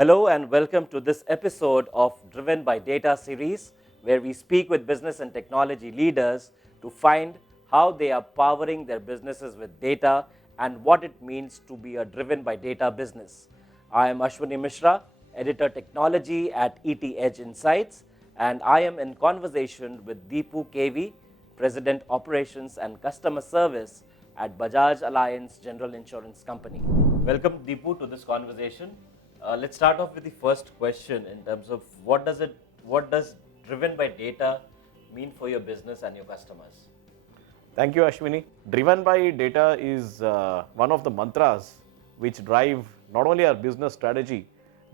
Hello and welcome to this episode of Driven by Data series, where we speak with business and technology leaders to find how they are powering their businesses with data and what it means to be a driven by data business. I am Ashwani Mishra, editor technology at ET Edge Insights, and I am in conversation with Dipu KV, president operations and customer service at Bajaj Allianz General Insurance Company. Welcome Dipu to this conversation. Let's start off with the first question in terms of what does driven by data mean for your business and your customers? Thank you, Ashwini. Driven by data is one of the mantras which drive not only our business strategy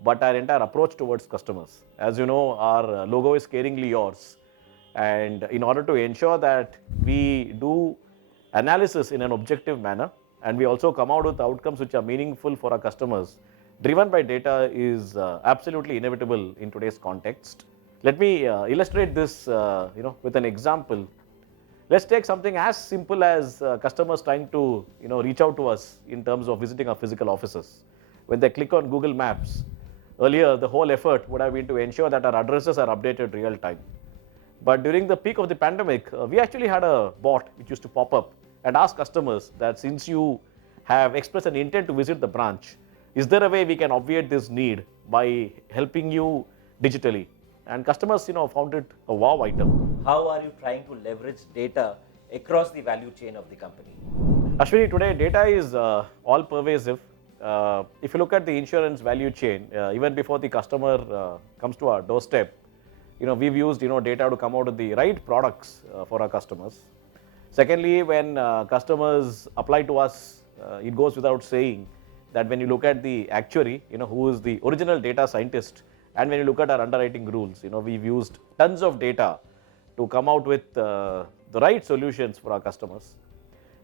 but our entire approach towards customers. As you know, our logo is caringly yours, and in order to ensure that we do analysis in an objective manner and we also come out with outcomes which are meaningful for our customers, driven by data is absolutely inevitable in today's context. Let me illustrate this with an example. Let's take something as simple as customers trying to reach out to us in terms of visiting our physical offices. When they click on Google Maps, earlier the whole effort would have been to ensure that our addresses are updated real time. But during the peak of the pandemic, we actually had a bot which used to pop up and ask customers that since you have expressed an intent to visit the branch, is there a way we can obviate this need by helping you digitally? And customers found it a wow item. How are you trying to leverage data across the value chain of the company? Ashwini, today data is all pervasive. If you look at the insurance value chain, even before the customer comes to our doorstep, we've used data to come out with the right products for our customers. Secondly, when customers apply to us, it goes without saying that when you look at the actuary, who is the original data scientist, and when you look at our underwriting rules, we've used tons of data to come out with the right solutions for our customers.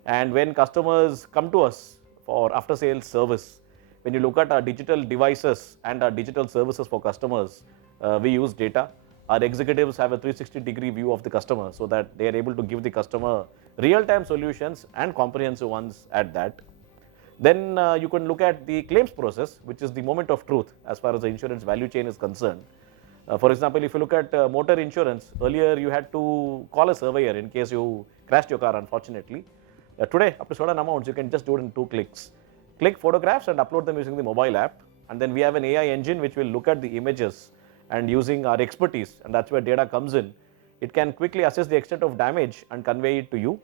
And when customers come to us for after sales service, when you look at our digital devices and our digital services for customers, we use data. Our executives have a 360-degree view of the customer so that they are able to give the customer real-time solutions and comprehensive ones at that. Then you can look at the claims process, which is the moment of truth as far as the insurance value chain is concerned. For example, if you look at motor insurance, earlier you had to call a surveyor in case you crashed your car, unfortunately. Today, up to certain amounts, you can just do it in 2 clicks. Click photographs and upload them using the mobile app. And then we have an AI engine which will look at the images, and using our expertise, and that's where data comes in, it can quickly assess the extent of damage and convey it to you.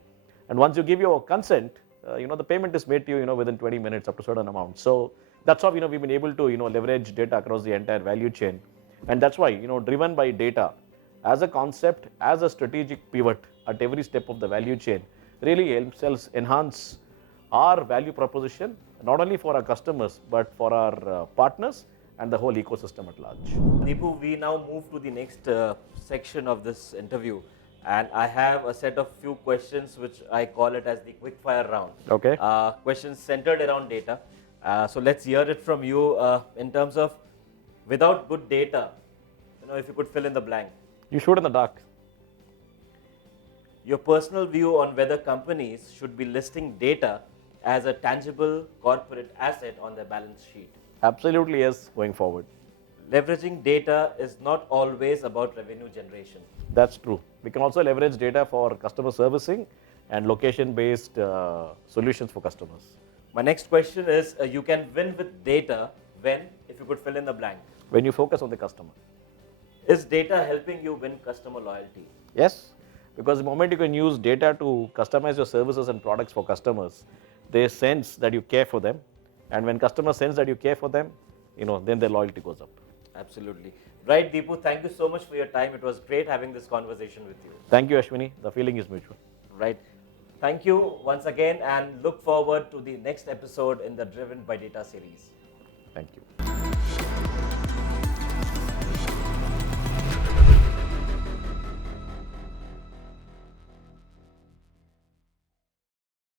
And once you give your consent, the payment is made to you, within 20 minutes up to certain amount. So that's how, we've been able to, leverage data across the entire value chain. And that's why, driven by data as a concept, as a strategic pivot at every step of the value chain really helps us enhance our value proposition, not only for our customers, but for our partners and the whole ecosystem at large. Dipu, we now move to the next section of this interview. And I have a set of few questions which I call it as the quick fire round. Okay. Questions centered around data. So let's hear it from you in terms of without good data, if you could fill in the blank. You shoot in the dark. Your personal view on whether companies should be listing data as a tangible corporate asset on their balance sheet. Absolutely yes, going forward. Leveraging data is not always about revenue generation. That's true. We can also leverage data for customer servicing and location-based solutions for customers. My next question is, you can win with data when, if you could fill in the blank. When you focus on the customer. Is data helping you win customer loyalty? Yes, because the moment you can use data to customize your services and products for customers, they sense that you care for them. And when customers sense that you care for them, then their loyalty goes up. Absolutely. Right, Dipu, thank you so much for your time. It was great having this conversation with you. Thank you, Ashwini. The feeling is mutual. Right. Thank you once again and look forward to the next episode in the Driven by Data series. Thank you.